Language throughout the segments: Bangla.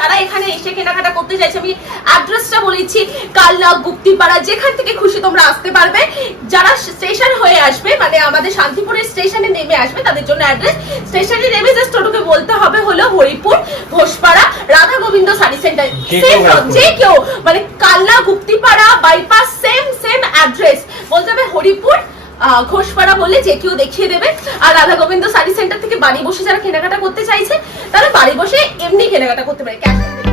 তারা এখানে এসে কেনাকাটা করতে চাইছে। আমি অ্যাড্রেসটা বলেছি কালনা গুপ্তিপাড়া যেখান থেকে খুশি তোমরা আসতে পারবে। যারা স্টেশন হয়ে আসবে মানে আমাদের শান্তিপুরের স্টেশনে নেমে আসবে তাদের জন্য অ্যাড্রেস স্টেশনে নেমে জাস্ট টোটোকে বলতে হবে হলো হরিপুর ঘোষপাড়া রাধা গোবিন্দ শাড়ি সেন্টার যে কেউ যে কেউ মানে Kalna Guptipara bypass same same address বলতে হবে হরিপুর আহ, ঘোষপাড়া বলে যে কেউ দেখিয়ে দেবে। আর রাধা গোবিন্দ শাড়ি সেন্টার থেকে বাড়ি বসে যারা কেনাকাটা করতে চাইছে তারা বাড়ি বসে কেনাকাটা করতে পারি। ক্যাশ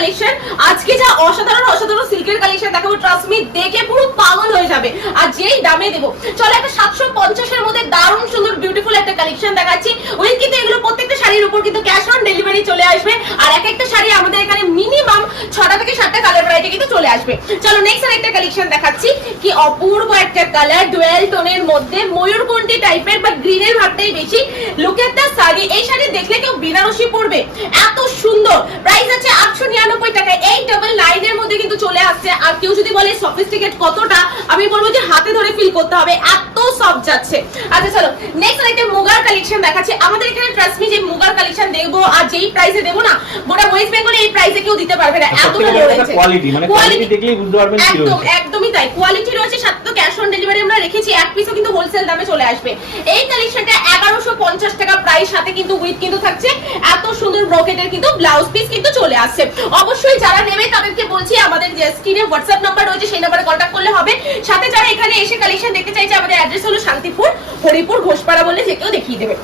কালেকশন আজকে যা অসাধারণ অসাধারণ সিল্কের কালেকশন দেখাবো ট্রাস্ট মি দেখে পুরো পাগল হয়ে যাবে। আর যেই দামে দেবো, চলো একটা সাতশো পঞ্চাশের মধ্যে দারুণ সুন্দর বিউটিফুল একটা কালেকশন দেখাচ্ছি। উইথ কিন্তু এগুলো প্রত্যেকটা শাড়ির উপর কিন্তু ক্যাশ অন ডেলিভারি চলে আসবে। আর এক একটা শাড়ি আমাদের এখানে মিনিমাম ছটা থেকে সাতটা কালার ভ্যারাইটি কিন্তু চলে আসবে। চলো নেক্সট আর একটা কালেকশন দেখাচ্ছি। কি অপূর্ব একটা কালার ডুয়েল টোনের মধ্যে ময়ূরকণ্ঠী টাইপের বা গ্রিনের ভাবটাই বেশি। লুক এট শাড়ি, এই শাড়ি দেখলে কেউ বেনারসি পরবে? এত সুন্দর নিরানব্বই টাকা এই টেবিল লাইনের মধ্যে কিন্তু চলে আসছে। আর কেউ যদি বলে সফিস্টিকেট কতটা আমি বলব যে হাতে ধরে ফিল করতে হবে। এত সব যাচ্ছে। আচ্ছা চলো। নেক্সট একটা মুগার কালেকশন দেখাচ্ছি। আমাদের এখানে ট্রাস্ট মি যে মুগার কালেকশন দেখব আর যেই প্রাইসে দেবো না গোটা ওয়েস্ট বেঙ্গলে এই প্রাইসে কেউ দিতে পারবে না। এতটা quality, মানে কোয়ালিটি দেখলেই বুঝতে পারবেন একদম। তাই কোয়ালিটি রয়েছে সাথে তো ক্যাশ অন ডেলিভারি আমরা রেখেছি। এক পিসও কিন্তু হোলসেল দামে চলে আসবে। এই কালেকশনটা এগারোশো টাকা প্রাইস সাথে কিন্তু উইথ কিন্তু থাকছে। এত সুন্দর ব্রকেটের কিন্তু ব্লাউজ পিস কিন্তু চলে আসছে। অবশ্যই যারা নেবে তাদেরকে বলছি, আমাদের যে স্ক্রিনে হোয়াটসঅ্যাপ নাম্বার রয়েছে, সেই নাম্বারে কন্ট্যাক্ট করলে হবে। সাথে যারা এখানে এসে কালেকশন দেখতে চাইছে, আমাদের অ্যাড্রেস হলো শান্তিপুর, হরিপুর, ঘোষপাড়া বলে যে কেউ দেখিয়ে দেবে।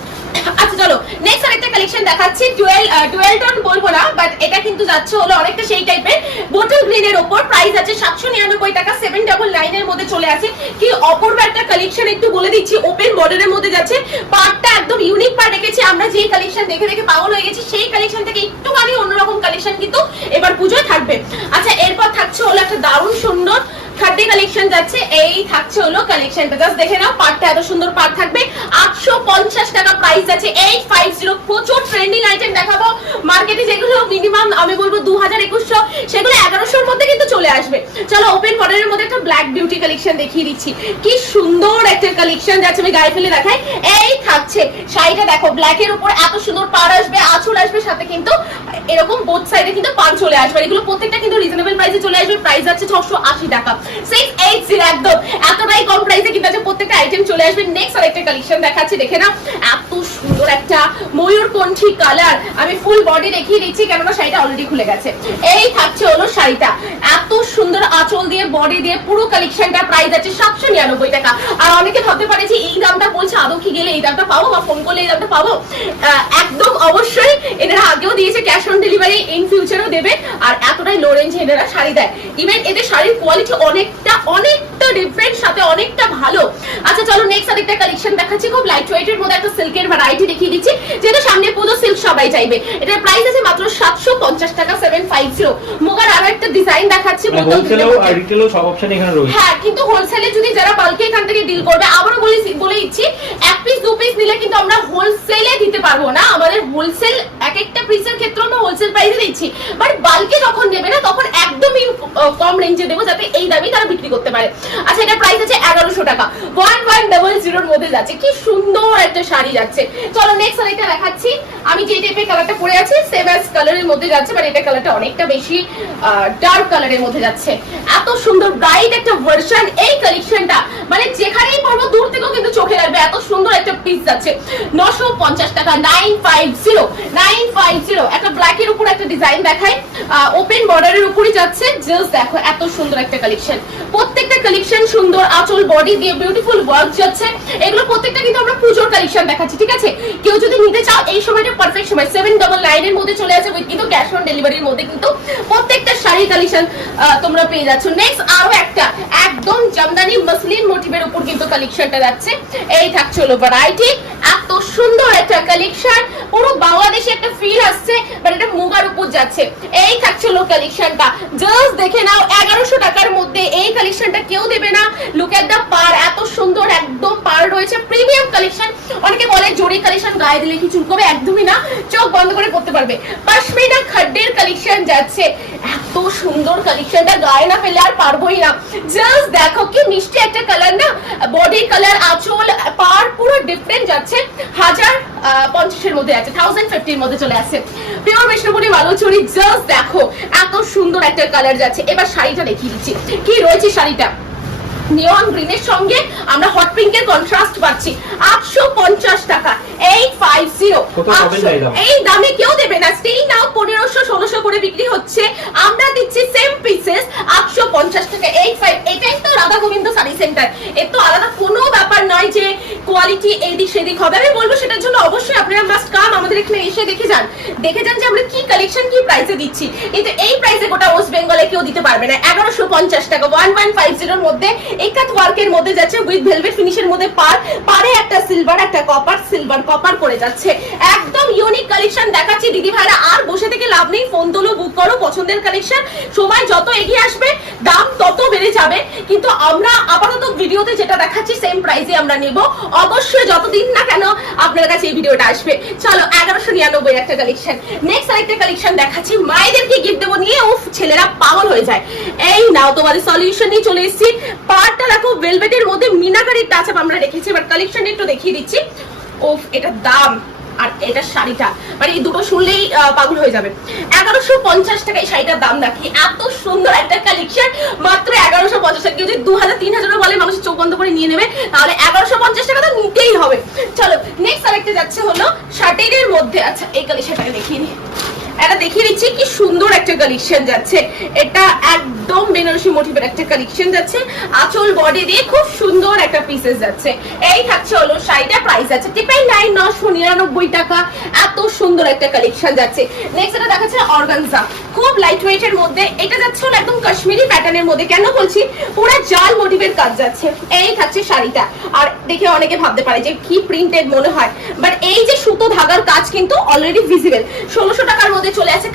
আচ্ছা চলো নেক্সট আরেকটা কালেকশন দেখাচ্ছি টুয়েল টুয়েল টোন বলব না বাট এটা কিন্তু যাচ্ছে হলো অনেকটা সেই টাইপের বোটল গ্রিনের ওপর প্রাইস আছে সাতশো নিরানব্বই টাকা সেভেন ডাবল নাইনের মধ্যে চলে আসে কি অপূর্ব একটা কালেকশন একটু বলে দিচ্ছি ওপেন বর্ডারের মধ্যে যাচ্ছে। পার্টটা একদম ইউনিক পার্ট রেখেছি আমরা যে কালেকশন দেখে দেখে পাগল হয়ে গেছি, সেই কালেকশন থেকে একটুখানি অন্যরকম কালেকশন কিন্তু এবার পুজোয় থাকবে। আচ্ছা এরপর থাকছে হলো একটা দারুণ সুন্দর থার্ডে কালেকশন যাচ্ছে, এই থাকছে হলো কালেকশনটা জাস্ট দেখে নাও পার্টটা এত সুন্দর পার্ট থাকবে। আটশো পঞ্চাশ টাকা প্রাইস আছে এইট ফাইভ জিরো প্রচুর ট্রেন্ডিং আইটেম দেখাবো। মার্কেটে যেগুলো মিনিমাম আমি বলব দু হাজার একুশশো, সেগুলো এগারোশোর মধ্যে কিন্তু চলে আসবে। চলো ওপেন মডেলের মধ্যে একটা ব্ল্যাক বিউটি কালেকশন দেখিয়ে দিচ্ছি। কি সুন্দর একটা কালেকশন যাচ্ছে, আমি গায়ে ফেলে দেখাই। এই থাকছে, শাড়িটা দেখো ব্ল্যাকের উপর এত সুন্দর পাড় আসবে, আঁচল আসবে, সাথে কিন্তু এরকম বোথ সাইডে কিন্তু পান চলে আসবে। এগুলো প্রত্যেকটা কিন্তু রিজনেবল প্রাইসে চলে আসবে প্রাইস আছে ছশো আশি টাকা। সিক্স এতটাই কম প্রাইসে কিন্তু আছে প্রত্যেকটা আইটেম চলে আসবে। নেক্সট কালেকশন দেখাচ্ছি, দেখে না এত সুন্দর একটা ময়ূরকণ্ঠী কালার আমি ফুল বডি দেখিয়ে দিচ্ছি, কেননা শাড়িটা অলরেডি খুলে গেছে। এই থাকছে এত সুন্দর আঁচল দিয়ে বডি দিয়ে পুরো কালেকশনটা প্রাইস আছে সাতশো নিরানব্বই টাকা। আর অনেকে ভাবতে পারে যে এই দামটা বলছে, আদৌ কি গেলে এই দামটা পাবো বা ফোন করলে এই দামটা পাবো? একদম অবশ্যই এনারা আগেও দিয়েছে ক্যাশ অন ডেলিভারি ইন দেবে। আর এতটাই লো রেঞ্জে এনারা শাড়ি দেয়। ইভেন এদের শাড়ির কোয়ালিটি অনেকটা অনেকটা ডিফারেন্ট সাথে অনেকটা ভালো। আচ্ছা চলো নেক্সট আরেকটা কালেকশন দেখাচ্ছি। খুব লাইট ওয়েটের মধ্যে একটা সিল্কের ভ্যারাইটি দেখিয়ে দিচ্ছি। যেটা সামনে পুজো সিল্ক সবাই চাইবে। এটার প্রাইস আছে মাত্র সাতশো পঞ্চাশ টাকা সেভেন ফাইভ জিরো মুগার আরও একটা ডিজাইন দেখাচ্ছি বোতল হোলসেলেও গ্রিনের মানে আর রিটেলও সব অপশন এখানে রয়েছে। হ্যাঁ কিন্তু হোলসেলে যদি যারা বাল্কে এখান থেকে ডিল করবে আবারও বলে বলে দিচ্ছি এক পিস দু পিস নিলে কিন্তু আমরা হোলসেলে দিতে পারব না। আমাদের হোলসেল এক একটা পিসের ক্ষেত্রে আমরা হোলসেল প্রাইসে দিচ্ছি। বাট যখন নেবে না, তখন একদমই কম রেঞ্জে দেবো যাতে এই দামে তারা বিক্রি করতে পারে। আচ্ছা এটা প্রাইস আছে এগারোশো টাকা। ওয়ান ডাবল জিরোর মধ্যে যাচ্ছে। কি সুন্দর একটা শাড়ি যাচ্ছে। চলো নেক্সট দেখাচ্ছি। আমি যে টাইপের কালারটা পরে সেম অ্যাজ কালারের মধ্যে যাচ্ছে বাট এটা কালারটা অনেকটা বেশি ডার্ক কালারের মধ্যে যাচ্ছে। এত সুন্দর ব্রাইট একটা ভার্সন এই কালেকশনটা মানে যেখানেই পড়ব দূর থেকেও কিন্তু চোখে লাগবে। এত সুন্দর একটা পিস যাচ্ছে। নশো পঞ্চাশ টাকা nine five zero nine five zero একটা ব্ল্যাক এর উপর একটা ডিজাইন দেখায় ওপেন যাচ্ছে। দেখো, এত সুন্দর একটা কালেকশন প্রত্যেকটা কালেকশন সুন্দর, আঁচল বডি দিয়ে বিউটিফুল ওয়ার্ক যাচ্ছে। এগুলো প্রত্যেকটা কিন্তু আমরা পুজোর কালেকশন দেখাচ্ছি, ঠিক আছে? কেউ যদি নিতে চাও, এই সময়টা পারফেক্ট সময় সেভেন ডবল নাইনের মধ্যে চলে আসে with কিন্তু ক্যাশ অন ডেলিভারির মধ্যে কিন্তু প্রত্যেকটা শাড়ি কালেকশন তোমরা পেয়ে যাচ্ছ। নেক্সট আরও একটা, একদম জামদানি মসলিন মোটিভের উপর কিন্তু কালেকশনটা যাচ্ছে। এই থাকছে হলো ভ্যারাইটি এত সুন্দর একটা কালেকশন পুরো বাংলাদেশে একটা ফিল আসছে বাট এটা মুগার উপর যাচ্ছে। এই থাকছে হলো কালেকশনটা জাস্ট দেখে নাও, এগারোশো টাকার মধ্যে এই কালেকশনটা কেউ দেবে না লুক এট দা পার এত সুন্দর একদম পার রয়েছে প্রিমিয়াম কালেকশন অনেকে বলে জরি কালেকশন গায়ে দিলে কি চুলকবে? একদমই না। চোখ বন্ধ করে পড়তে পারবে। পশমিনা খাড্ডের কালেকশন যাচ্ছে। এত সুন্দর কালেকশনটা গায়ে না ফেলে আর পারবোই না। জাস্ট দেখো কি মিষ্টি একটা কালার না? বডি কালার আঁচল, পার পুরো ডিফারেন্ট যাচ্ছে। হাজার পঞ্চাশের মধ্যে আছে থাউজেন্ড ফিফটির মধ্যে চলে আসছে। পিওর বিষ্ণুপুরি বালুচুরি জাস্ট দেখো। এত সুন্দর একটা কালার যাচ্ছে। এবার শাড়িটা দেখিয়ে দিচ্ছি। কি রয়েছে শাড়িটা? নিয়ন গ্রিনের সঙ্গে আমরা হট পিঙ্কের কন্ট্রাস্ট পাচ্ছি। আটশো পঞ্চাশ টাকা এইট ফাইভ জিরো এই দামে কেউ দেবে না। স্টিল নাও পনেরোশো ষোলোশো করে বিক্রি হচ্ছে। আমরা দিচ্ছি সেম পিসেস আটশো পঞ্চাশ টাকা এইট ফাইভ এটাই তো রাধা গোবিন্দ শাড়ি সেন্টার এর তো আলাদা কোনো ব্যাপার নয় যে কোয়ালিটি এদিক সেদিক হবে। আমি বলব সেটার জন্য অবশ্যই আপনারা মাস্ট কাম আমাদের এখানে এসে দেখে যান। দেখে যান যে আমরা কি কালেকশন কি প্রাইসে দিচ্ছি। কিন্তু এই প্রাইসে গোটা ওয়েস্ট বেঙ্গলে কেউ দিতে পারবে না। এগারোশো পঞ্চাশ টাকা ওয়ান ওয়ান ফাইভ জিরোর মধ্যে একাত ওয়ার্কের মধ্যে যাচ্ছে উইথ ভেলভেট ফিনিশের মধ্যে পার। পারে একটা সিলভার একটা কপার সিলভার কপার করে যাচ্ছে। একদম ইউনিক কালেকশন দেখাচ্ছি দিদি ভাইরা আর বসে থেকে লাভ নেই ফোন তোলো বুক করো, পছন্দের কালেকশন সময় যত এগিয়ে আসবে, দাম তত বেড়ে যাবে। কিন্তু আমরা আপাতত ভিডিওতে যেটা দেখাচ্ছি সেম প্রাইসে আমরা নেব। অবশ্যই যতদিন না কেন আপনার কাছে এই ভিডিওটা আসবে। চলো, এগারোশো নিরানব্বই একটা কালেকশন নেক্সট আরেকটা কালেকশন দেখাচ্ছি। মায়েদেরকে গিফট দেবো নিয়ে, উফ, ছেলেরা পাগল হয়ে যায়। এই নাও, তোমাদের সলিউশন নিয়ে চলে এসেছি। পার্টটা দেখো ভেলভেটের মধ্যে মিনাকারির টাচ আপ আমরা রেখেছি এবার কালেকশন একটু দেখিয়ে দিচ্ছি। ওফ এটা দাম। আর এটা শাড়িটা। মানে এই দুটো শুনলেই পাগল হয়ে যাবে। এগারোশো পঞ্চাশ টাকা এই শাড়িটার দাম দেখি। এত সুন্দর একটা কালেকশন মাত্র এগারোশো পঞ্চাশ টাকা। যদি দু হাজার তিন হাজারও বলে, মানুষ চোখ বন্ধ করে নিয়ে নেবে, তাহলে এগারোশো পঞ্চাশ টাকা তো নিতেই হবে। চলো নেক্সট আরেকটা যাচ্ছে হলো শার্টের মধ্যে। আচ্ছা এই কালেকশনটাকে দেখিয়ে নিই এটা দেখিয়ে দিচ্ছি, কি সুন্দর একটা কালেকশন যাচ্ছে। এটা একদম বেনারসি মোটিভের একটা কালেকশন যাচ্ছে। আঁচল বডি দিয়ে খুব সুন্দর একটা পিসেস যাচ্ছে। এই থাকছে হলো শাড়িটা প্রাইস আছে ট্রিপল নাইন নশো নিরানব্বই টাকা। এত সুন্দর একটা কালেকশন যাচ্ছে। নেক্সট এটা দেখাচ্ছে অর্গানজা খুব লাইট ওয়েটের মধ্যে। এটা যাচ্ছে হলো একদম কাশ্মীরি প্যাটার্নের মধ্যে। কেন বলছি? পুরো জাল মোটিভের কাজ যাচ্ছে। এই থাকছে শাড়িটা। আর দেখে অনেকে ভাবতে পারে যে কি প্রিন্টেড মনে হয়। বাট এই যে সুতো ধাগার কাজ কিন্তু অলরেডি ভিজিবল ষোলোশো টাকার মধ্যে চলে আসে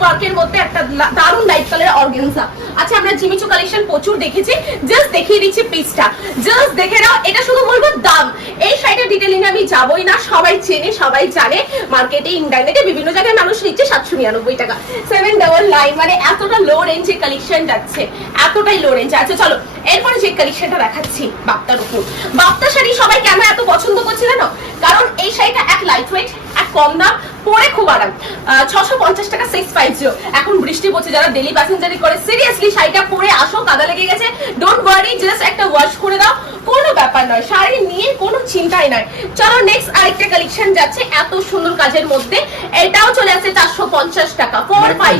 ওয়ার্কের মধ্যে একটা দারুণ লাইট কালার অর্গেনজা আচ্ছা আমরা জিমিচু কালেকশন প্রচুর দেখেছি। জাস্ট দেখিয়ে দিচ্ছি পিসটা জাস্ট দেখে নাও, এটা শুধু বলব দাম। এই শাড়িটার ডিটেলিং আমি যাবই না। সবাই চেনে, সবাই জানে। মার্কেটে ইন্টারনেটে বিভিন্ন জায়গায় মানুষ নিচ্ছে সাতশো নিরানব্বই টাকা। সেভেন ডাবল নাইন মানে এতটা লো রেঞ্জের কালেকশন যাচ্ছে এতটাই লো রেঞ্জ আচ্ছা চলো, এরপরে যে কালেকশনটা দেখাচ্ছি, বাপ্তার উপর। বাপ্তা শাড়ি সবাই কেন এত পছন্দ করছে জানো? কারণ এই শাড়িটা এক লাইট ওয়েট এক কম দাম পরে খুব আরাম। ছশো পঞ্চাশ টাকা সিক্স ফাইভ জিরো এখন বৃষ্টি পড়ছে যারা ডেলি প্যাসেঞ্জারি করে সিরিয়াসলি শাড়িটা পরে আসো কাদা লেগে গেছে। ডোন্ট ওয়ারি জাস্ট একটা ওয়াশ করে দাও। কোনো ব্যাপার নয় শাড়ি নিয়ে কোনো চিন্তাই নয় চলো নেক্সট আরেকটা কালেকশন যাচ্ছে এত সুন্দর কাজের মধ্যে। এটাও চলে আসছে চারশো পঞ্চাশ টাকা ফোর একদম ফাইভ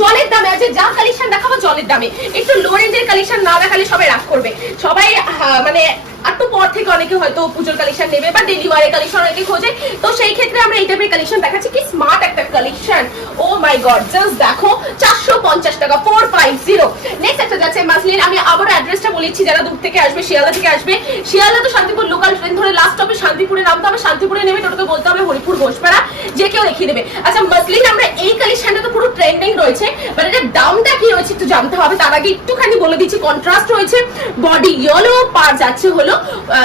জলের দামে। আছে যা কালেকশন দেখাবো জলের দামে। একটু লো রেঞ্জের কালেকশন না দেখালে সবাই রাগ করবে। সবাই আহ, মানে একটু পর থেকে অনেকে হয়তো পুজোর কালেকশন নেবে বা কালেকশন অনেকে খোঁজে। তো সেই ক্ষেত্রে আমরা এই টাইপের কালেকশন দেখাচ্ছি কি? স্মার্ট একটা collection oh my god just দেখো, চারশো পঞ্চাশ টাকা ফোর ফাইভ জিরো নেক্সট একটা যাচ্ছে মাসলিন। আমি আবার অ্যাড্রেসটা বলেছি, যারা দূর থেকে আসবে, শিয়ালদা থেকে আসবে। শিয়ালদা তো শান্তিপুর লোকাল ট্রেন ধরে লাস্ট স্টপে শান্তিপুরে নামতে হবে। শান্তিপুরে নেমে টোটোতে বলতে হবে হরিপুর ঘোষপাড়া, যে কেউ দেখিয়ে দেবে। আচ্ছা মাসলিন, আমরা এই কালেকশনটা তো পুরো ট্রেন্ডিং রয়েছে বাট এটার দামটা কি রয়েছে একটু জানতে হবে। তার আগে একটুখানি বলে দিচ্ছি কন্ট্রাস্ট রয়েছে বডি ইয়েলো পার যাচ্ছে হলো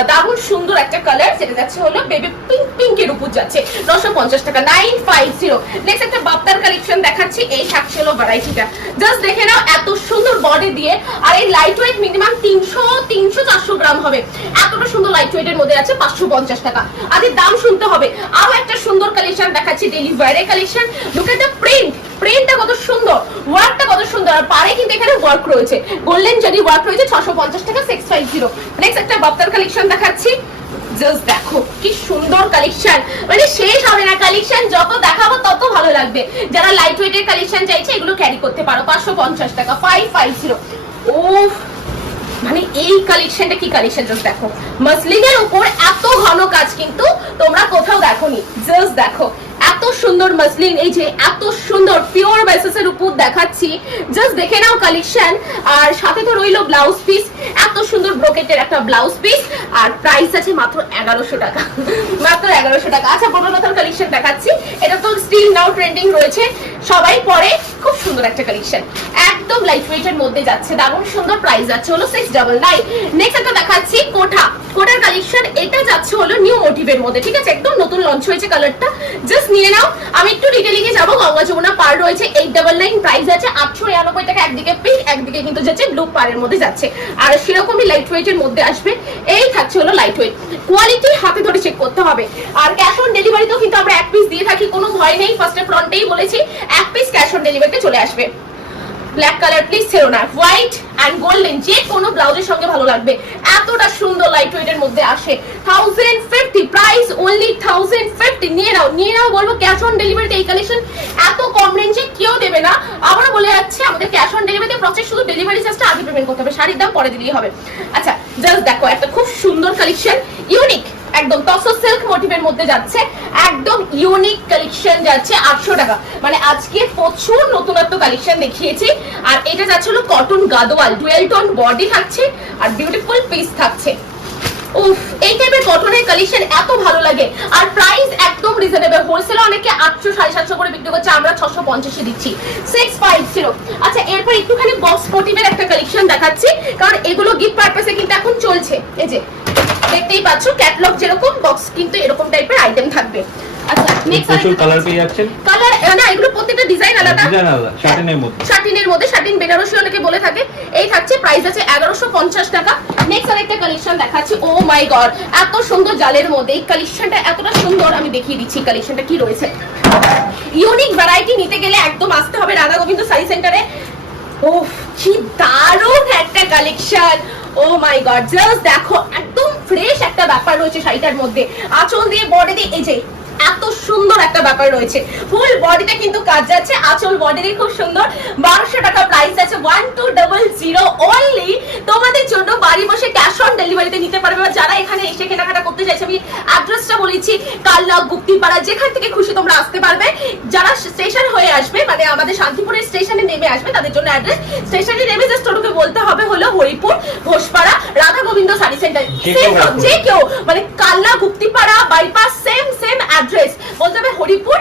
দারুণ সুন্দর একটা কালার যেটা যাচ্ছে হলো বেবি পিঙ্ক পিঙ্কের উপর যাচ্ছে, নশো পঞ্চাশ টাকা নাইন ফাইভ জিরো নেক্সট একটা বাপ্তার কালেকশন দেখাচ্ছি, এই থাকছে হলো ভ্যারাইটিটা জাস্ট দেখে নাও, এত সুন্দর বডি দিয়ে, আর এই লাইট ওয়েট মিনিমাম তিনশো তিনশো চারশো গ্রাম হবে। এতটা সুন্দর লাইট ওয়েটের মধ্যে আছে পাঁচশো পঞ্চাশ টাকা। আর দাম শুনতে হবে। আরও একটা সুন্দর কালেকশন দেখাচ্ছি daily ওয়ারের collection look at the print প্রিন্টটা কত সুন্দর ওয়ার্কটা কত সুন্দর, আর পারে কিন্তু এখানে ওয়ার্ক রয়েছে। গোল্ডেন জারি ওয়ার্ক রয়েছে, ছশো পঞ্চাশ টাকা সিক্স ফাইভ জিরো নেক্সট একটা বাপ্তার কালেকশন দেখাচ্ছি। দেখো মানে না যারা ওয়েটের কালেকশন চাইছে, এগুলো ক্যারি করতে পারো, পাঁচশো পঞ্চাশ টাকা ফাইভ ফাইভ জিরো মানে এই কালেকশনটা কি কালেকশন দেখো। উপর এত ঘন কাজ কিন্তু তোমরা কোথাও দেখোনি। জাস্ট দেখো এত সুন্দর মাসলিন এই যে এত সুন্দর পিওর বেসিস এর উপর দেখাচ্ছি। জাস্ট দেখে নাও কালেকশন আর সাথে তো রইল ব্লাউজ পিস এত সুন্দর ব্রোকেটের একটা ব্লাউজ পিস আর প্রাইস আছে মাত্র এগারোশো টাকা। মাত্র এগারোশো টাকা। আচ্ছা বনলতার কালেকশন দেখাচ্ছি। এটা তো স্টিল নাও ট্রেন্ডিং রয়েছে। সবাই পরে খুব সুন্দর একটা কালেকশন একদম লাইট ওয়েটের মধ্যে যাচ্ছে, দারুণ সুন্দর প্রাইস যাচ্ছে, হলো সিক্স ডাবল নাইন নেক্সট একটা দেখাচ্ছি, কোঠা। কোটার কালেকশন এটা যাচ্ছে হলো নিউ মোটিভের মধ্যে, ঠিক আছে? একদম নতুন লঞ্চ হয়েছে কালারটা জাস্ট নিয়ে নাও। আমি একটু ডিটেলিং এ যাব, গঙ্গা যমুনা পার রয়েছে এইট ডাবল নাইন প্রাইস আছে আটশো নিরানব্বই টাকা, একদিকে পিঙ্ক একদিকে কিন্তু যাচ্ছে ব্লু পারের মধ্যে যাচ্ছে। আর সেরকমই লাইট ওয়েটের মধ্যে আসবে, এই থাকছে হলো লাইট ওয়েট কোয়ালিটি হাতে ধরে চেক করতে হবে। আর ক্যাশ অন ডেলিভারিতেও কিন্তু আমরা এক পিস দিয়ে থাকি, কোনো ভয় নেই ফার্স্টে ফ্রন্টেই বলেছি, এক পিস ক্যাশ অন ডেলিভারিতে চলে আসবে। ব্ল্যাক কালার প্লিজ ছেড়ো না। হোয়াইট অ্যান্ড গোল্ডেন যে কোনো ব্লাউজের সঙ্গে ভালো লাগবে। এতটা সুন্দর লাইট ওয়েটের মধ্যে আসে। Thousand fifty price only thousand fifty নিয়ে নাও নিয়ে নাও, বলব ক্যাশ অন ডেলিভারিতে এই কালেকশন এত কম রেঞ্জে কেউ দেবে না। আবারও বলে যাচ্ছে, আমাদের ক্যাশ অন ডেলিভারিতে প্রসেস শুধু ডেলিভারি চার্জটা আগে পেমেন্ট করতে হবে। শাড়ির দাম পরে দিলেই হবে। আচ্ছা জাস্ট দেখো, একটা খুব সুন্দর কালেকশন ইউনিক একদম তসো সিল্ক মোটিভের মধ্যে যাচ্ছে, একদম ইউনিক কালেকশন যাচ্ছে আটশো টাকা। মানে আজকে প্রচুর নতুনত্ব কালেকশন দেখিয়েছি। আর এটা যাচ্ছে হলো cotton Gadwal dual tone body থাকছে আর বিউটিফুল পিস থাকছে। উফ, এই টাইপের কটনের কালেকশন এত ভালো লাগে। আর প্রাইস একদম রিজনেবল হোলসেলে অনেকে আটশো, সাড়ে সাতশো করে বিক্রি করছে, আমরা ছশো পঞ্চাশে দিচ্ছি। সিক্স ফাইভ জিরো আচ্ছা এরপর একটুখানি বক্স মোটিভের একটা কালেকশন দেখাচ্ছি। কারণ এগুলো গিফট পারপাসে কিন্তু এখন চলছে। এই যে দেখতেই পাচ্ছ ক্যাটলগ যেরকম বক্স কিন্তু এরকম টাইপের আইটেম থাকবে। আচ্ছা নেক্সট প্রচুর কালার পেয়ে যাচ্ছেন? কালার না এগুলো প্রত্যেকটা ডিজাইন আলাদা। ডিজাইন আলাদা শার্টেনের মধ্যে। শার্টিনের মধ্যে শার্টিন বেনারসি অনেকে বলে থাকে। এই থাকছে প্রাইস আছে এগারোশো পঞ্চাশ টাকা। নেক্সট আরেকটা কালেকশন দেখাচ্ছি। ও মাই গড এত সুন্দর জালের মধ্যে। এই কালেকশনটা এতটা সুন্দর আমি দেখিয়ে দিচ্ছি কালেকশনটা কি রয়েছে। ইউনিক ভ্যারাইটি নিতে গেলে একদম আসতে হবে রাধা গোবিন্দ শাড়ি সেন্টারে ওফ কি দারুণ একটা collection oh my god just দেখো একদম ফ্রেশ একটা ব্যাপার রয়েছে শাড়িটার মধ্যে। আঁচল দিয়ে বডি দিয়ে, এই যে, এত সুন্দর একটা ব্যাপার রয়েছে। ফুল বডিতে কিন্তু কাজ যাচ্ছে, আঁচল বডিতে খুব সুন্দর। বারোশো টাকা প্রাইস আছে one two double zero only তোমাদের জন্য বাড়ি বসে ক্যাশ অন ডেলিভারিতে নিতে পারবে। বা যারা এখানে এসে কেনাকাটা করতে চাইছে, আমি অ্যাড্রেসটা বলেছি, কালনা গুপ্তিপাড়া। যেখান থেকে খুশি তোমরা আসতে পারবে। যারা স্টেশন হয়ে আসবে মানে আমাদের শান্তিপুরের স্টেশনে নেমে আসবে, তাদের জন্য অ্যাড্রেস স্টেশনে নেমে জাস্ট ওটুকে বলতে হবে হলো হরিপুর, ঘোষপাড়া সেন্টার। যে কেউ মানে Kalna Guptipara bypass same same address বলতে হবে হরিপুর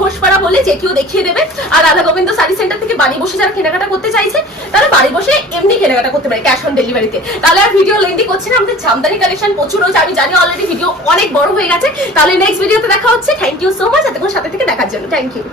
ঘোষপাড়া বলে যে কেউ দেখিয়ে দেবে। আর রাধা গোবিন্দ শাড়ি সেন্টার থেকে বাড়ি বসে যারা কেনাকাটা করতে চাইছে তারা বাড়ি বসে এমনি কেনাকাটা করতে পারে ক্যাশ অন ডেলিভারিতে তাহলে আর ভিডিও লেন্দি করছি না আমাদের জামদানি কালেকশন প্রচুর রয়েছে। আমি জানি অলরেডি ভিডিও অনেক বড় হয়ে গেছে। তাহলে নেক্সট ভিডিওতে দেখা হচ্ছে। থ্যাংক ইউ সো মাচ এতক্ষণ সাথে থেকে দেখার জন্য। Thank you